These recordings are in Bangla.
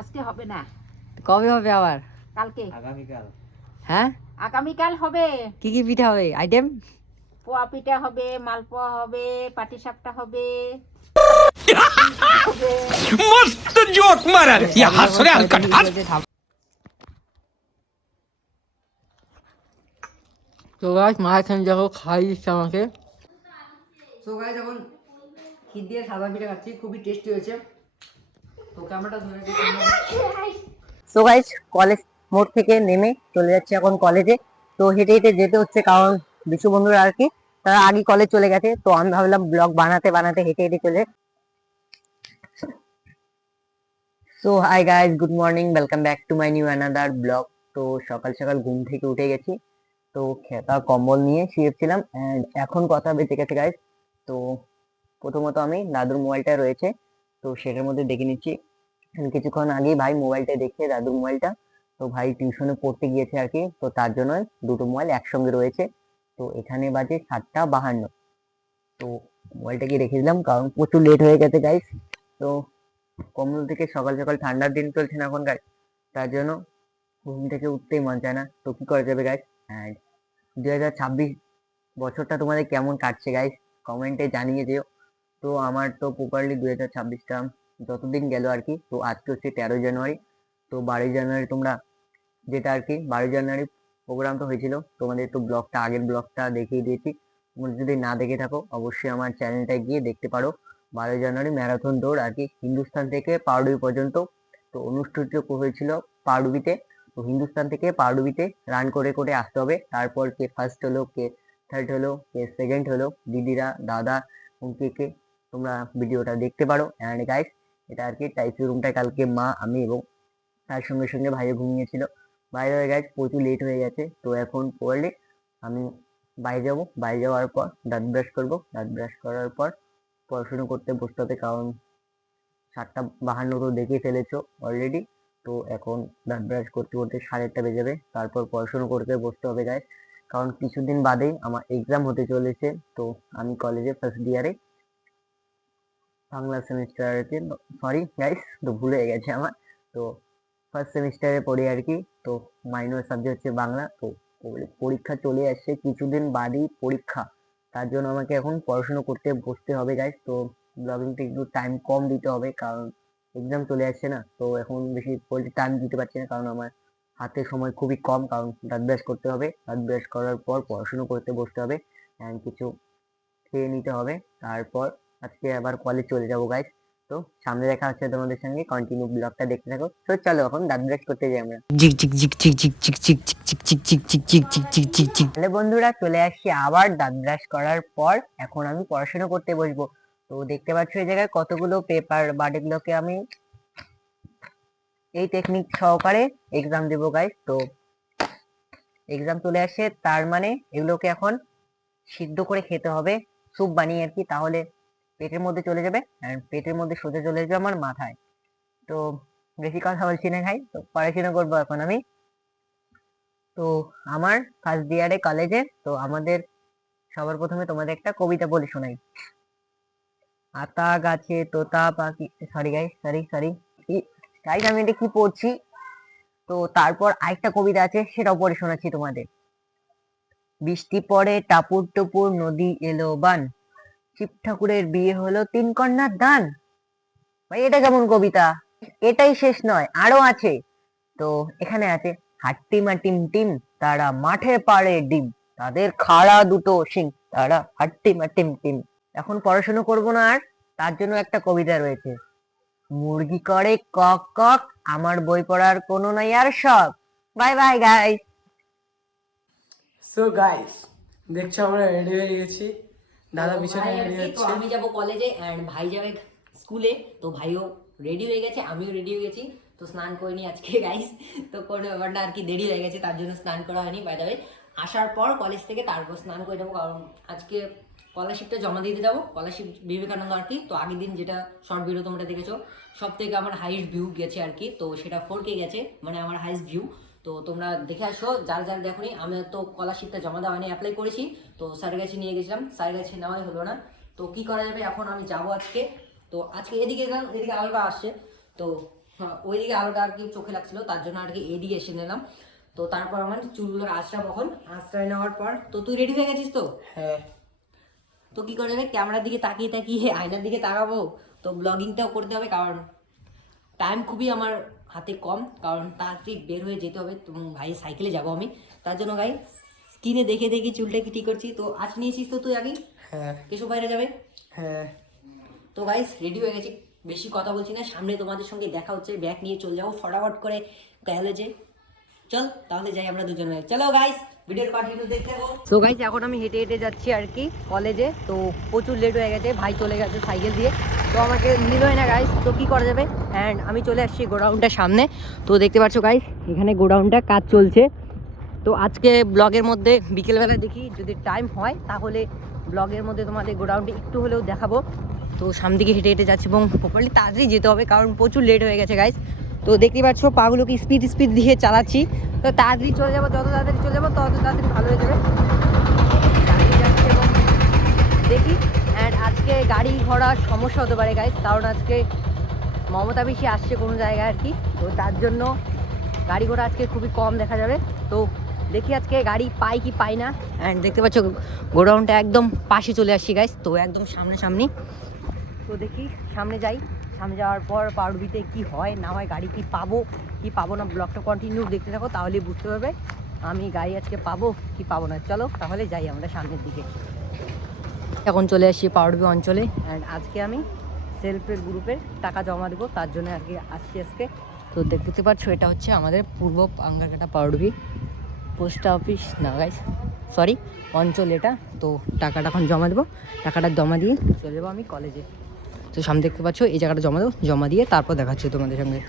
আজকে হবে না। কবে হবে আবার? কালকে। আগামীকাল। হ্যাঁ, আগামীকাল হবে। কি কি পিঠা হবে আইটেম? পোয়া পিঠা হবে, মালপোয়া হবে, পাটিসাপটা হবে। मस्त जोक मारा रे ये हंस रहे हल्का हंस। তো গাইস মা এখানে দেখো খাই দিচ্ছে আমাকে। তো গাইস এখন ক্ষীর দিয়ে সাদা পিঠা খাচ্ছি, খুবই টেস্টি হয়েছে। তো ক্যামেরাটা ধরে সো গাইস কলেজ মোড় থেকে নেমে চলে যাচ্ছে এখন কলেজে। তো হেঁটে হেঁটে যেতে হচ্ছে কারণ বিশু বন্ধুরা আর কি তারা আগে কলেজ চলে গেছে। তো আমি ভাবলাম ব্লগ বানাতে বানাতে হেঁটে হেঁটে চলে। So hi guys, good morning, welcome back to my new another blog. তো সকাল সকাল ঘুম থেকে উঠে গেছি, তো খেতা কম্বল নিয়ে শুয়েছিলাম এন্ড এখন কথা বেঁচে গেছে গাইস। তো প্রথমত আমি দাদুর মোবাইলটা রয়েছে, তো সেটার মধ্যে দেখে নিচ্ছি। কিছুক্ষণ আগেই ভাই মোবাইলটা দেখে দাদুর মোবাইলটা, তো ভাই টিউশনে পড়তে গিয়েছে আর কি, তো তার জন্য দুটো মোবাইল একসঙ্গে রয়েছে। তো এখানে বাজে 7:52। তো মোবাইলটাকে রেখে দিলাম কারণ প্রচুর লেট হয়ে গেছে গাইস। তো কম্বল থেকে সকাল সকাল ঠান্ডার দিন চলছে না এখন গাইস, তার জন্য ঘুম থেকে উঠতেই মন চায় না। তো কি করা যাবে গাইস। অ্যান্ড 2026 বছরটা তোমাদের কেমন কাটছে গাইস, কমেন্টে জানিয়ে দিও। তো আমার তো প্রপারলি 2026টা যতদিন গেল আর কি, তো আজকে হচ্ছে 13 জানুয়ারি। তো 12 জানুয়ারি তোমরা যেটা আর কি 12 জানুয়ারি প্রোগ্রাম তো হয়েছিল, তোমাদের তো ব্লগটা আগের ব্লগটা দেখিয়ে দিয়েছি। তোমরা যদি না দেখে থাকো অবশ্যই আমার চ্যানেলটায় গিয়ে দেখতে পারো। 12 জানুয়ারি ম্যারাথন দৌড় আর কি, হিন্দুস্তান থেকে পারডুবি পর্যন্ত তো অনুষ্ঠিত হয়েছিল পারডুবিতে। তো হিন্দুস্তান থেকে পারডুবিতে রান করে করে আসতে হবে, তারপর কে ফার্স্ট হলো, কে থার্ড হলো, কে সেকেন্ড হলো, দিদিরা দাদা কে কে তোমরা ভিডিওটা দেখতে পারো। অ্যান্ড গাইস এটা আর কি টাইপি রুমটায় কালকে মা আমি এবং তার সঙ্গে সঙ্গে ভাইও ঘুমিয়েছিল। বাইরে হয়ে গেছে, প্রচুর লেট হয়ে গেছে। তো এখন পড়লে আমি বাইরে যাব, বাইরে যাওয়ার পর দাঁত ব্রাশ করবো, দাঁত ব্রাশ করার পর পড়াশোনা করতে বসতে হবে কারণ 7:52 তো দেখে ফেলেছো অলরেডি। তো এখন দাঁত ব্রাশ করতে করতে 8:30 বেজে যাবে, তারপর পড়াশোনা করতে বসতে হবে গাইস। কারণ কিছুদিন বাদেই আমার এক্সাম হতে চলেছে। তো আমি কলেজে ফার্স্ট ইয়ারে বাংলা সেমিস্টারে, সরি গাইস তো ভুলে গেছে আমার। তো ফার্স্ট সেমিস্টারে পড়ি আর কি। তো মাইনর সাবজেক্ট হচ্ছে বাংলা। তো পরীক্ষা চলে আসছে, কিছুদিন বাদেই পরীক্ষা, তার জন্য আমাকে এখন পড়াশোনা করতে বসতে হবে গাইস। তো ব্লগিংটা একটু টাইম কম দিতে হবে কারণ এক্সাম চলে আসছে না। তো এখন বেশি টাইম দিতে পারছি না কারণ আমার হাতে সময় খুবই কম, কারণ দাঁত ব্রাশ করতে হবে, দাঁত ব্রাশ করার পর পড়াশোনা করতে বসতে হবে অ্যান্ড কিছু খেয়ে নিতে হবে। তারপর আজকে আবার কলেজ চলে যাবো গাইস। তো সামনে দেখা হচ্ছে তোমাদের সঙ্গে, কন্টিনিউ ব্লগটা দেখতে থাকো। তো চলো এখন দাঁত ব্রাশ করতে যাই আমরা। হ্যালো বন্ধুরা, চলে আসছি আবার দাঁত ব্রাশ করার পর। এখন আমি পড়াশোনা করতে বসবো। তো দেখতে পাচ্ছ এই জায়গায় কতগুলো পেপার, বাট এগুলোকে আমি এই টেকনিক সহকারে এক্সাম দেবো গাইস। তো এক্সাম চলে আসছে, তার মানে এগুলোকে এখন সিদ্ধ করে খেতে হবে, স্যুপ বানিয়ে আর কি, তাহলে পেটের মধ্যে চলে যাবে আর পেটের মধ্যে সোজা চলে যাবে আমার মাথায়। তো বেশি কথা বলছি না ভাই, তো পড়াশোনা করবো এখন আমি। তো আমার ফার্স্ট ইয়ারে কলেজে, তো আমাদের সবার প্রথমে তোমাদের একটা কবিতা বলে শোনাই। আতা গাছে তোতা পাখি, sorry guys, sorry sorry guys, আমি এটা কি পড়ছি। তো তারপর আরেকটা কবিতা আছে, সেটাও পড়ে শোনাচ্ছি তোমাদের। বৃষ্টি পড়ে টাপুর টুপুর, নদী এলো বান, শিব ঠাকুরের বিয়ে হলো 3 কন্যার দান। ভাই এটা কেমন কবিতা, এটাই শেষ নয়, আরো আছে। তো এখানে আছে, হাট্টিমা টিম টিম, তারা মাঠে পাড়ে ডিম, তাদের খাড়া দুটো শিং, তারা হাট্টিমা টিম টিম। এখন পড়াশোনা করবো না আর, তার জন্য একটা কবিতা রয়েছে। মুরগি করে কক কক, আমার বই পড়ার কোনো নাই আর শখ। Bye bye guys. So guys, দেখছো আমরা রেডি হয়ে গেছি, দাদা পিছনে রেডি হচ্ছে। আমি যাব কলেজে এন্ড ভাই যাবে স্কুলে। তো ভাইও রেডি হয়ে গেছে, আমিও রেডি হয়ে গেছি। তো স্নান করিনি আজকে গাইস, তো কোনো ব্যাপারটা আর কি দেরি হয়ে গেছে, তার জন্য স্নান করা হয়নি। বাই দ্য ওয়ে আসার পর কলেজ থেকে তারপর স্নান করে যাবো, কারণ আজকে স্কলারশিপটা জমা দিতে যাবো, স্কলারশিপ বিবেকানন্দ আর কি। তো আগের দিন যেটা শর্ট ভিডিও তোমরা দেখেছো, সব থেকে আমার হাইস্ট ভিউ গেছে আর কি, তো সেটা 4K গেছে, মানে আমার হাইস্ট ভিউ। তো তোমরা দেখে আসো যার যার দেখোনি। আমি তো স্কলারশিপটা জমা দেওয়া হয়নি, অ্যাপ্লাই করেছি। তো স্যারের কাছে নিয়ে গেছিলাম, স্যারের কাছে নেওয়াই হলো না। তো কি করা যাবে, এখন আমি যাবো আজকে। তো আজকে এদিকে গেলাম, এদিকে আলগা আসছে। তো হ্যাঁ, ওইদিকে আলোটা আর কি চোখে লাগছিল, তার জন্য আর কি এদিকে এসে নিলাম। তো তারপর আমার চুলগুলোর আঁচড়াই নেওয়ার পর তো তুই রেডি হয়ে গেছিস তো? হ্যাঁ। তো কি করে যাবে, ক্যামেরার দিকে তাকিয়ে তাকিয়ে আয়নার দিকে তাকাবো? তো ব্লগিংটাও করতে হবে, কারণ টাইম খুবই আমার হাতে কম, কারণ তাড়াতাড়ি বের হয়ে যেতে হবে। তো ভাই সাইকেলে যাব আমি, তার জন্য ভাই স্ক্রিনে দেখে দেখি চুলটা কি ঠিক করছি। তো আজ নিয়েছিস তো তুই আগেই? হ্যাঁ। কেশব বাইরে যাবে। হ্যাঁ। তো গাইস রেডি হয়ে গেছি, বেশি কথা বলছি না, সামনে তোমাদের সঙ্গে দেখা হচ্ছে। ব্যাগ নিয়ে চলে যাবো ফটাফট করে কলেজে। চল তাহলে যাই আমরা দুজনে, চলো গাইস ভিডিওর কন্টিনিউ দেখতে থাকো। তো গাইস এখন আমি হেঁটে হেঁটে যাচ্ছি আর কি কলেজে। তো প্রচুর লেট হয়ে গেছে, ভাই চলে গেছে সাইকেল দিয়ে, তো আমাকে নিলই না গাইস। তো কি করা যাবে, অ্যান্ড আমি চলে আসছি গোডাউনটার সামনে। তো দেখতে পাচ্ছ গাইস এখানে গোডাউনটা কাজ চলছে। তো আজকে ব্লগের মধ্যে বিকেলবেলা দেখি যদি টাইম হয় তাহলে ব্লগের মধ্যে তোমাদের গোডাউনটা একটু হলেও দেখাবো। তো সামনে দিকে হেঁটে হেঁটে যাচ্ছি এবং প্রপারলি তাড়াতাড়ি যেতে হবে, কারণ প্রচুর লেট হয়ে গেছে গাইস। তো দেখতেই পাচ্ছ পাগুলোকে স্পিড দিয়ে চালাচ্ছি। তো তাড়াতাড়ি চলে যাবো, যত তাড়াতাড়ি চলে যাবো তত তাড়াতাড়ি ভালো হয়ে যাবে। তাড়াতাড়ি যাচ্ছি এবং দেখি, অ্যান্ড আজকে গাড়ি ঘোড়ার সমস্যা হতে পারে গাইস, কারণ আজকে মমতা বেশি আসছে কোনো জায়গায় আর কি। তো তার জন্য গাড়ি ঘোড়া আজকে খুবই কম দেখা যাবে। তো দেখি আজকে গাড়ি পাই কি পাই না। অ্যান্ড দেখতে পাচ্ছ গোডাউনটা একদম পাশে চলে আসছি গাইস, তো একদম সামনাসামনি। তো দেখি সামনে যাই, সামনে যাওয়ার পর পাউরবিতে কি হয় না হয়, গাড়ি কি পাবো না। ব্লগটা কন্টিনিউ দেখতে থাকো, তাহলেই বুঝতে পারবে আমি গাড়ি আজকে পাবো কি পাবো না। চলো তাহলে যাই আমরা সামনের দিকে। এখন চলে আসছি পাউরবি অঞ্চলে, অ্যান্ড আজকে আমি সেলফের গ্রুপের টাকা জমা দেবো, তার জন্য আর কি আসছি আজকে। তো দেখতে পাচ্ছ এটা হচ্ছে আমাদের পূর্ব পাঙ্গারকাটা পাউরবি পোস্ট অফিস না গাইস, সরি অঞ্চল এটা। তো টাকাটা এখন জমা দেবো, টাকাটা জমা দিয়ে চলে যাবো আমি কলেজে। তো সামনে দেখতে পাচ্ছ এই জায়গাটা জমা দেবো, জমা দিয়ে তারপর দেখাচ্ছি তোমাদের সঙ্গে।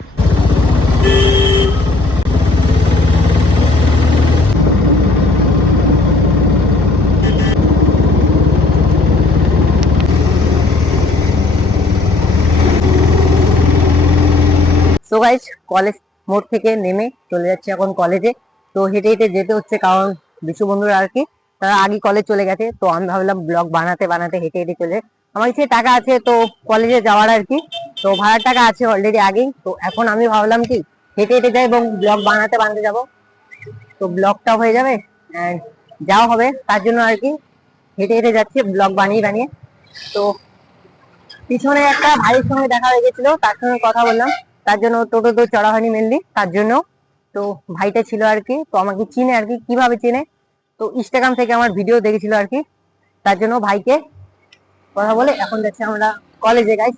সো গাইস কলেজ মোড় থেকে নেমে চলে যাচ্ছে এখন কলেজে। তো হেঁটে হেঁটে যেতে হচ্ছে, কারণ বিশু বন্ধুরা আর কি তারা আগে কলেজ চলে গেছে। তো আমি ভাবলাম ব্লগ বানাতে বানাতে হেঁটে হেঁটে চলে, আমার কাছে টাকা আছে তো কলেজে যাওয়ার আর কি। তো ভাড়ার টাকা আছে অলরেডি আগেই। তো এখন আমি ভাবলাম কি হেঁটে হেঁটে যাই এবং ব্লগ বানাতে বানাতে যাবো, তো ব্লগটা হয়ে যাবে এন্ড যাওয়া হবে, তার জন্য আর কি হেঁটে হেঁটে যাচ্ছি ব্লগ বানিয়ে বানিয়ে। তো পিছনে একটা ভাইয়ের সঙ্গে দেখা হয়ে গেছিল, তার সঙ্গে কথা বললাম, তার জন্য টোটো তো চড়া হয়নি মেনলি তার জন্য। তো ভাইটা ছিল আর কি, তো আমাকে চিনে আর কি। কিভাবে চিনে, তো ইনস্টাগ্রাম থেকে আমার ভিডিও দেখেছিল আর কি, তার জন্য ভাইকে কথা বলে এখন যাচ্ছি আমরা কলেজে গাইস।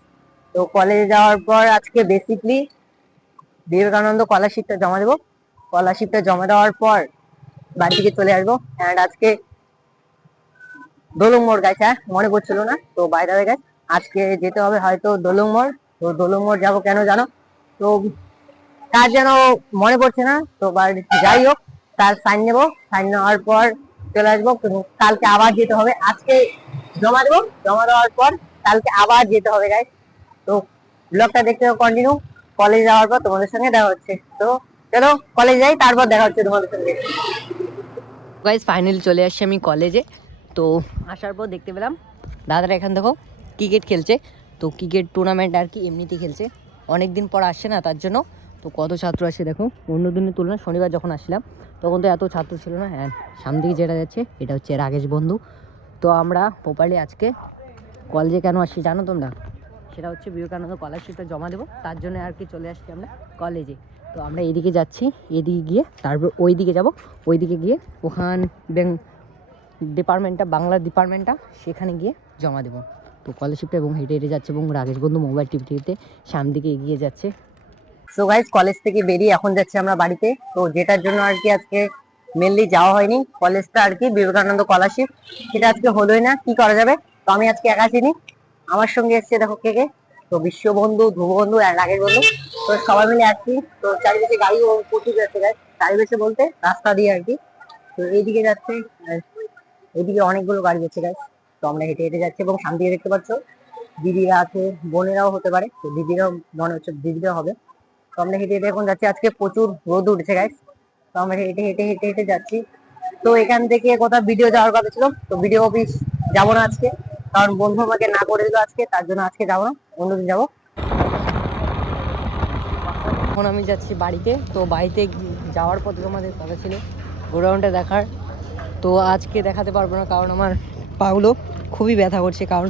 তো কলেজে যাওয়ার পর আজকে বেসিকলি বিবেকানন্দ স্কলারশিপটা জমা দেবো। স্কলারশিপটা জমা দেওয়ার পর বাড়ি থেকে চলে আসবো। অ্যান্ড আজকে দোলং মোড় গাইছে, মনে পড়ছিল না, তো বাইরে হয়ে গেছে আজকে যেতে হবে হয়তো দোলং মোড়। তো দোলং মোড় যাবো কেন জানো, তো কার যেন মনে পড়ছে না, তো যাই হোক তার সাইন নেবো, সাইন নেওয়ার পর চলে আসবো। কালকে আবার যেতে হবে, আজকে জমা দেবো, জমা দেওয়ার পর কালকে আবার যেতে হবে গাইস। তো ব্লগটা দেখতে কন্টিনিউ, কলেজ যাওয়ার পর তোমাদের সঙ্গে দেখা হচ্ছে। তো চলো কলেজ যাই, তারপর দেখা হচ্ছে তোমাদের সঙ্গে। গাইস ফাইনালি চলে আসছি আমি কলেজে। তো আসার পর দেখতে পেলাম দাদারা এখান দেখো ক্রিকেট খেলছে। তো ক্রিকেট টুর্নামেন্ট আর কি এমনিতেই খেলছে, অনেক দিন পর আসছে না তার জন্য। তো কত ছাত্র আসছে দেখো, অন্য দিনের তুলনায় শনিবার যখন আসলাম তখন তো এত ছাত্র ছিল না। হ্যাঁ সামনে দিকে যেটা যাচ্ছে এটা হচ্ছে রাকেশ বন্ধু। তো আমরা প্রপারলি আজকে কলেজে কেন আসছি জানো তোমরা, সেটা হচ্ছে বিবেকানন্দ স্কলারশিপটা জমা দেবো, তার জন্য আর কি চলে আসছি আমরা কলেজে। তো আমরা এদিকে যাচ্ছি, এদিকে গিয়ে তারপর ওই দিকে যাবো, ওই দিকে গিয়ে ওখান ডিপার্টমেন্টটা বাংলা ডিপার্টমেন্টটা সেখানে গিয়ে জমা দেবো। তো স্কলারশিপটা এবং হেঁটে হেঁটে যাচ্ছে এবং রাকেশ বন্ধু মোবাইল টিপতে টিপতে সামনের দিকে এগিয়ে যাচ্ছে। সো গাইস কলেজ থেকে বেরিয়ে এখন যাচ্ছি আমরা বাড়িতে। তো যেটার জন্য আর কি আজকে মেনলি যাওয়া হয়নি, কলেজটা আর কি বিবেকানন্দ স্কলারশিপ সেটা আজকে হলোই না, কি করা যাবে। তো আমি আজকে একা চিনি, আমার সঙ্গে এসছে দেখো কে কে, তো বিশ্ব বন্ধু, ধ্রুব বন্ধু আর রাগের বন্ধু। তো সবাই মিলে আসছি। তো চারিপাশে গাড়ি প্রচুর যাচ্ছে গাইস, চারিপাশে বলতে রাস্তা দিয়ে আর কি। তো এইদিকে যাচ্ছে আর এইদিকে অনেকগুলো গাড়ি যাচ্ছে গাইস। তো আমরা হেঁটে হেঁটে যাচ্ছি এবং সামনে দিয়ে দেখতে পাচ্ছ দিদিরা আছে, বোনেরাও হতে পারে, তো দিদিরাও মনে হচ্ছে দিদিরা হবে। তো আমরা হেঁটে হেঁটে এখন যাচ্ছি, আজকে প্রচুর রোদ উঠেছে গাইস। তো আমরা হেঁটে হেঁটে হেঁটে হেঁটে যাচ্ছি। তো এখান থেকে কোথাও ভিডিও যাওয়ার কথা ছিল, তো ভিডিও অফিস যাবো না আজকে, কারণ বন্ধু আমাকে না করে দিল আজকে, তার জন্য আজকে যাবো না, অন্যদিন যাবো। এখন আমি যাচ্ছি বাড়িতে। তো বাড়িতে যাওয়ার পথে তোমাদের কথা ছিল গোডাউনটা দেখার, তো আজকে দেখাতে পারবো না কারণ আমার পাগুলো খুবই ব্যথা করছে। কারণ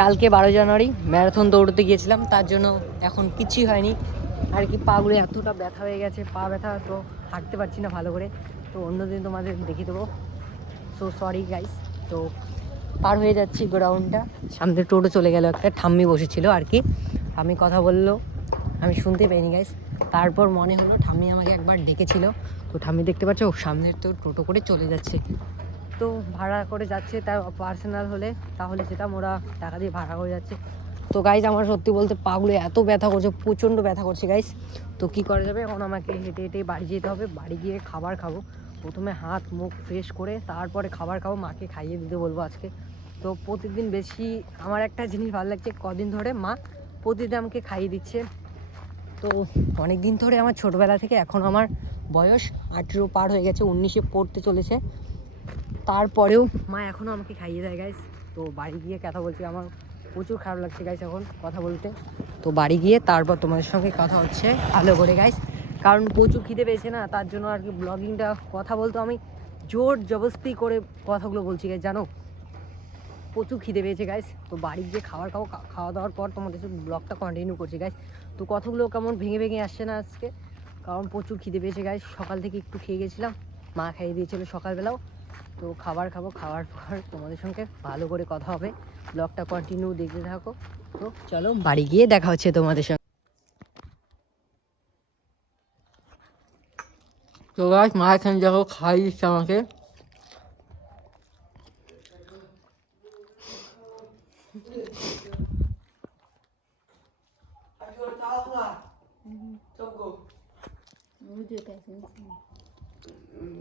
কালকে 12 জানুয়ারি ম্যারাথন দৌড়তে গিয়েছিলাম, তার জন্য এখন কিছুই হয়নি আর কি। পাগুলো এতটা ব্যথা হয়ে গেছে, পা ব্যথা, তো হাঁটতে পারছি না ভালো করে। তো অন্যদিন তোমাদের দেখিয়ে দেবো। So sorry guys. তো পার হয়ে যাচ্ছি গোডাউনটা, সামনে টোটো চলে গেল, একটা ঠাম্মি বসেছিল আর কি। আমি কথা বললো, আমি শুনতে পাইনি গাইস। তারপর মনে হলো ঠাম্মি আমাকে একবার ডেকেছিল। তো ঠাম্মি দেখতে পাচ্ছ সামনের তো টোটো করে চলে যাচ্ছে। তো ভাড়া করে যাচ্ছে, তার পার্সোনাল হলে তাহলে সেটা ওরা টাকা দিয়ে ভাড়া করে যাচ্ছে। তো গাইস আমার সত্যি বলতে পাগুলো এত ব্যথা করছে, প্রচণ্ড ব্যথা করছে গাইস। তো কী করা যাবে, এখন আমাকে হেঁটে হেঁটে বাড়ি যেতে হবে। বাড়ি গিয়ে খাবার খাবো, প্রথমে হাত মুখ ফ্রেশ করে তারপরে খাবার খাবো, মাকে খাইয়ে দিতে বলবো আজকে। তো প্রতিদিন বেশি আমার একটা জিনিস ভালো লাগছে, কদিন ধরে মা প্রতিদিন আমাকে খাইয়ে দিচ্ছে। তো অনেক দিন ধরে আমার ছোটোবেলা থেকে এখন আমার বয়স 18 পার হয়ে গেছে, 19-এ পড়তে চলেছে, তারপরেও মা এখনও আমাকে খাইয়ে দেয় গাইস। তো বাড়ি গিয়ে কথা বলছি, আমার প্রচুর খারাপ লাগছে গাইস এখন কথা বলতে। তো বাড়ি গিয়ে তারপর তোমাদের সঙ্গে কথা হচ্ছে ভালো করে গাইস, কারণ প্রচুর খিদে পেয়েছে না, তার জন্য আর কি ব্লগিংটা কথা বলতো আমি জোর জবরদস্তি করে কথাগুলো বলছি গাইস, জানো প্রচুর খিদে পেয়েছে গাইস। তো বাড়ি গিয়ে খাবার খাবো, খাওয়া দাওয়ার পর তোমাদের সাথে ব্লগটা কন্টিনিউ করছি গাইস। তো কথাগুলো কেমন ভেঙে ভেঙে আসছে না আজকে, কারণ প্রচুর খিদে পেয়েছে গাইস। সকাল থেকে একটু খেয়ে গেছিলাম, মা খাইয়ে দিয়েছিল সকালবেলাও। তো খাবার খাবো, খাওয়ার পর তোমাদের সঙ্গে ভালো করে কথা হবে, ব্লগটা কন্টিনিউ দেখতে থাকো। তো চলো বাড়ি গিয়ে দেখা হচ্ছে তোমাদের সঙ্গে। তো গাইস মা এখানে দেখো খাই দিচ্ছে আমাকে।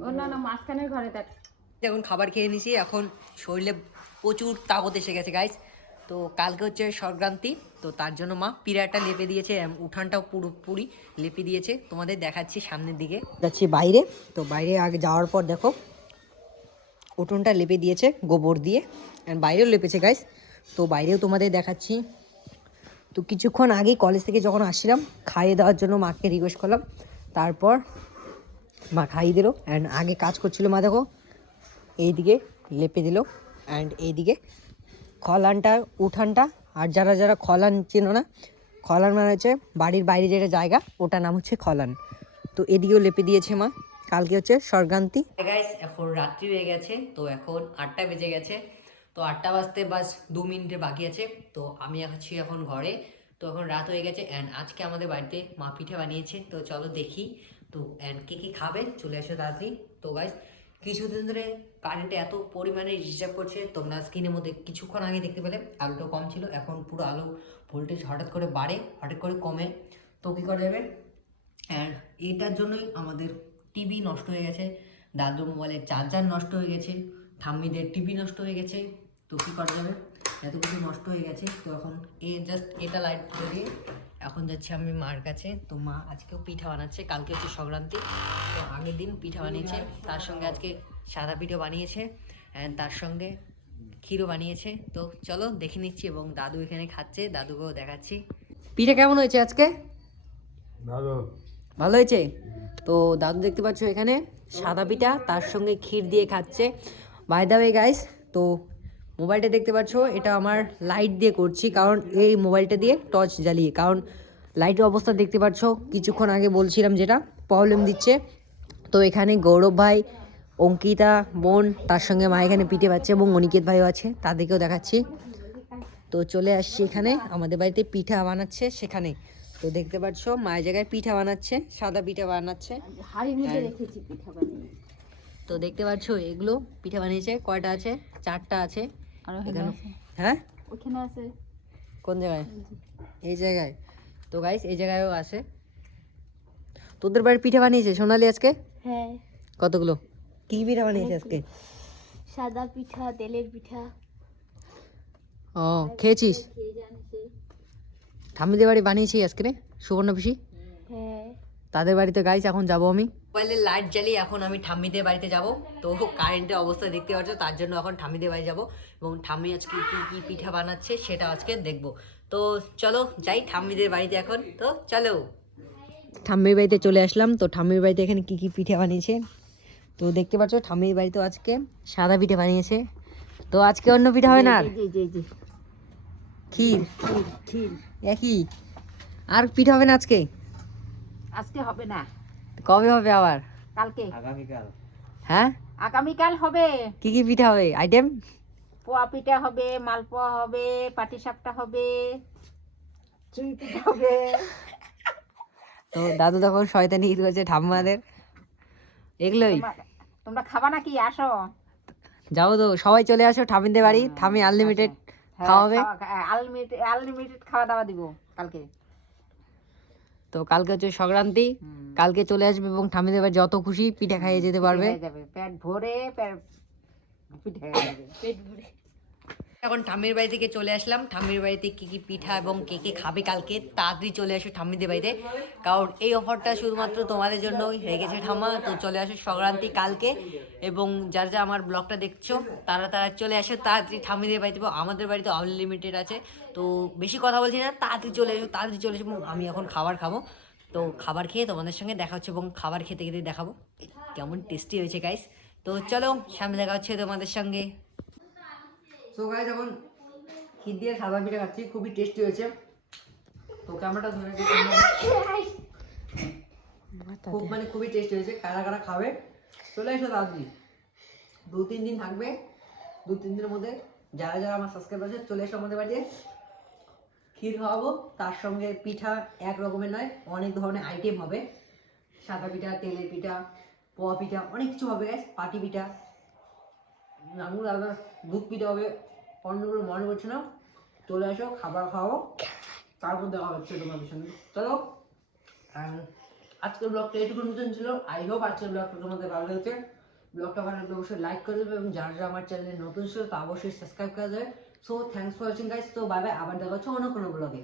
ও না না, মাঝখানের ঘরে দেখ। এখন খাবার খেয়ে নিছি, এখন শরীরে প্রচুর তাকত এসে গেছে গাইস। তো কালকে হচ্ছে সংক্রান্তি, তো তার জন্য মা পিড়াটা লেপে দিয়েছে, উঠানটাও পুরোপুরি লেপে দিয়েছে। তোমাদের দেখাচ্ছি সামনের দিকে যাচ্ছি বাইরে। তো বাইরে আগে যাওয়ার পর দেখো উঠোনটা লেপে দিয়েছে গোবর দিয়ে, বাইরেও লেপেছে গাইস। তো বাইরেও তোমাদের দেখাচ্ছি। তো কিছুক্ষণ আগেই কলেজ থেকে যখন আসছিলাম খাইয়ে দেওয়ার জন্য মাকে রিকোয়েস্ট করলাম, তারপর মা খাইয়ে দিল। অ্যান্ড আগে কাজ করছিল মা, দেখো এইদিকে লেপে দিল, অ্যান্ড এইদিকে খলানটা উঠানটা। আর যারা যারা খলান চেনো না, খলান মানে হচ্ছে বাড়ির বাইরে যেটা জায়গা, ওটার নাম হচ্ছে খলান। তো এদিকেও লেপে দিয়েছে মা। কালকে হচ্ছে সংক্রান্তি গাইস। এখন রাত্রি হয়ে গেছে, তো এখন 8টা বেজে গেছে। তো 8টা বাজতে বাস 2 মিনিটে বাকি আছে। তো আমি আছি এখন ঘরে। তো এখন রাত হয়ে গেছে, অ্যান্ড আজকে আমাদের বাড়িতে মা পিঠে বানিয়েছে। তো চলো দেখি। তো অ্যান্ড কে কী খাবে চলে আসো তাড়াতাড়ি। তো গাইস কিছুদিন ধরে কারেন্টে এত পরিমাণে ডিস্টার্ব করছে, তোমরা স্ক্রিনের মধ্যে কিছুক্ষণ আগে দেখতে পেলে আলোটা কম ছিল, এখন পুরো আলো ভোল্টেজ হঠাৎ করে বাড়ে, হঠাৎ করে কমে। তো কী করা যাবে, অ্যান্ড এটার জন্যই আমাদের টিভি নষ্ট হয়ে গেছে, দাদুর মোবাইলের চার্জার নষ্ট হয়ে গেছে, ঠাম্মিদের টিভি নষ্ট হয়ে গেছে। তো কী করা যাবে, এত কিছু নষ্ট হয়ে গেছে। তো এখন জাস্ট এটা লাইট দিয়ে এখন যাচ্ছি আমি মার কাছে। তো মা আজকেও পিঠা বানাচ্ছে, কালকে হচ্ছে সংক্রান্তি, তো আগের দিন পিঠা বানিয়েছে, তার সঙ্গে আজকে সাদা পিঠা বানিয়েছে, অ্যান্ড তার সঙ্গে ক্ষীরও বানিয়েছে। তো চলো দেখে নিচ্ছি, এবং দাদু এখানে খাচ্ছে, দাদুকেও দেখাচ্ছি। পিঠা কেমন হয়েছে আজকে? ভালো হয়েছে। তো দাদু দেখতে পাচ্ছ এখানে সাদা পিঠা তার সঙ্গে ক্ষীর দিয়ে খাচ্ছে। বাই দ্য ওয়ে গাইস, তো মোবাইলটা দেখতে পাচ্ছ, এটা আমার লাইট দিয়ে করছি, কারণ এই মোবাইলটা দিয়ে টর্চ জ্বালিয়ে, কারণ লাইটের অবস্থা দেখতে পাচ্ছ কিছুক্ষণ আগে বলছিলাম যেটা প্রবলেম দিচ্ছে। তো এখানে গৌরব ভাই, অঙ্কিতা বোন, তার সঙ্গে মা এখানে পিঠে পাচ্ছে, এবং অনিকেত ভাইও আছে, তাদেরকেও দেখাচ্ছি। তো চলে আসছি এখানে, আমাদের বাড়িতে পিঠা বানাচ্ছে সেখানে। তো দেখতে পাচ্ছ মায়ের জায়গায় পিঠা বানাচ্ছে, সাদা পিঠা বানাচ্ছে। তো দেখতে পাচ্ছ এগুলো পিঠা বানিয়েছে, কয়টা আছে, 4টা আছে এখানে। হ্যাঁ ওখানে আছে। কোন জায়গায়? এই জায়গায়। তো গাইস এই জায়গায়ও আছে। তোদের বাড়ির পিঠা বানিয়েছে সোনালি আজকে? হ্যাঁ। কতগুলো? কি পিঠা বানিয়েছে আজকে? সাদা পিঠা, তেলের পিঠা। ও খেয়েছিস? ঠাম্মিদের বাড়ি বানিয়েছি আজকে রে, সুবর্ণ পিসি। হ্যাঁ। তাদের বাড়িতে গাইস এখন যাব আমি। মোবাইলের লাইট জ্বালিয়ে এখন আমি ঠাম্মিদের বাড়িতে যাব। তো কারেন্টের অবস্থা দেখতে পাচ্ছ, তার জন্য এখন ঠাম্মিদের বাড়ি যাব, এবং ঠাম্মি আজকে কি কি পিঠা বানাচ্ছে সেটা আজকে দেখব। তো চলো যাই ঠাম্মিদের বাড়িতে এখন। তো চলো। ঠাম্মির বাড়িতে চলে আসলাম। তো ঠাম্মির বাড়িতে এখানে কি কি পিঠে বানিয়েছে তো দেখতে পাচ্ছ। ঠাম্মির বাড়িতে আজকে সাদা পিঠে বানিয়েছে। তো আজকে অন্য পিঠা হবে না, আর জি ক্ষীর ক্ষীর একই। আর পিঠা হবে না আজকে? আজকে হবে না, কবে হবে আবার? কালকে হ্যাঁ, আগামীকাল হবে। কি কি পিঠা হবে আইটেম? পোয়া পিঠা হবে, মালপোয়া হবে, পাটিসাপটা হবে, চুই পিঠা হবে। তো দাদু তখন শয়তানি ঈদ করছে ঠাম্মাদের, এগুলোই। তোমরা খাবা নাকি? আসো। যাও তো, সবাই চলে আসো ঠাম্মিদের বাড়ি। ঠাম্মি আনলিমিটেড খাওয়াবে। আনলিমিটেড খাওয়া দাওয়া দিব কালকে। তো কালকে হচ্ছে সংক্রান্তি, কালকে চলে আসবে এবং ঠাম্মিদের বাড়ি যত খুশি পিঠা খাইয়ে যেতে পারবে। হয়ে যাবে পেট ভরে, পিঠে হয়ে যাবে পেট ভরে। এখন ঠাম্মির বাড়ি থেকে চলে আসলাম। ঠাম্মির বাড়িতে কি কি পিঠা এবং কে কে খাবে কালকে, তাড়াতাড়ি চলে আসো ঠাম্মিদের বাড়িতে, কারণ এই অফারটা শুধুমাত্র তোমাদের জন্যই রেখেছে ঠাম্মা। তো চলে আসো সংক্রান্তি কালকে, এবং যারা যা আমার ব্লগটা দেখছো তারা চলে আসো তাড়াতাড়ি ঠাম্মিদের বাড়িতে। আমাদের বাড়িতে আনলিমিটেড আছে। তো বেশি কথা বলছি না, তাড়াতাড়ি চলে এসো, তাড়াতাড়ি চলে এসো। এবং আমি এখন খাবার খাবো। তো খাবার খেয়ে তোমাদের সঙ্গে দেখা হচ্ছে, এবং খাবার খেতে খেতে দেখাবো কেমন টেস্টি হয়েছে গাইস। তো চলো সামনে দেখা হচ্ছে তোমাদের সঙ্গে। তো গাইস এখন ক্ষীর দিয়ে সাদা পিঠা খাচ্ছি, খুবই টেস্টি হয়েছে। তো ক্যামেরাটা ধরে খুব খুবই টেস্টি হয়েছে। কারা কারা খাবে চলে এসো তাড়াতাড়ি, 2-3 দিন থাকবে। 2-3 দিনের মধ্যে যারা যারা আমার সাবস্ক্রাইব আছে চলে এসো আমাদের বাড়িতে। ক্ষীর খাওয়াবো, তার সঙ্গে পিঠা এক রকমের নয়, অনেক ধরনের আইটেম হবে। সাদা পিঠা, তেলের পিঠা, পোয়া পিঠা, অনেক কিছু হবে গাইস। পাটি পিঠা, নানুর আলাদা দুধ পিঠা হবে, অন্যগুলো মনে করছে না। চলে আসো, খাবার খাওয়াবো, তারপর দেখা হচ্ছে তোমাদের সঙ্গে। চলো, আজকের ব্লগটা এটুকুর মতন ছিল। আই হোপ আজকের ব্লগটা তোমাদের ভালো লেগেছে। ব্লগটা ভালো লাগলে অবশ্যই লাইক করে দেবে, এবং যারা যারা আমার চ্যানেলে নতুন ছিল তা অবশ্যই সাবস্ক্রাইব করে দেবে। So thanks for watching guys. তো বাই বাই, আবার দেখা হচ্ছে অন্য কোনো ব্লগে।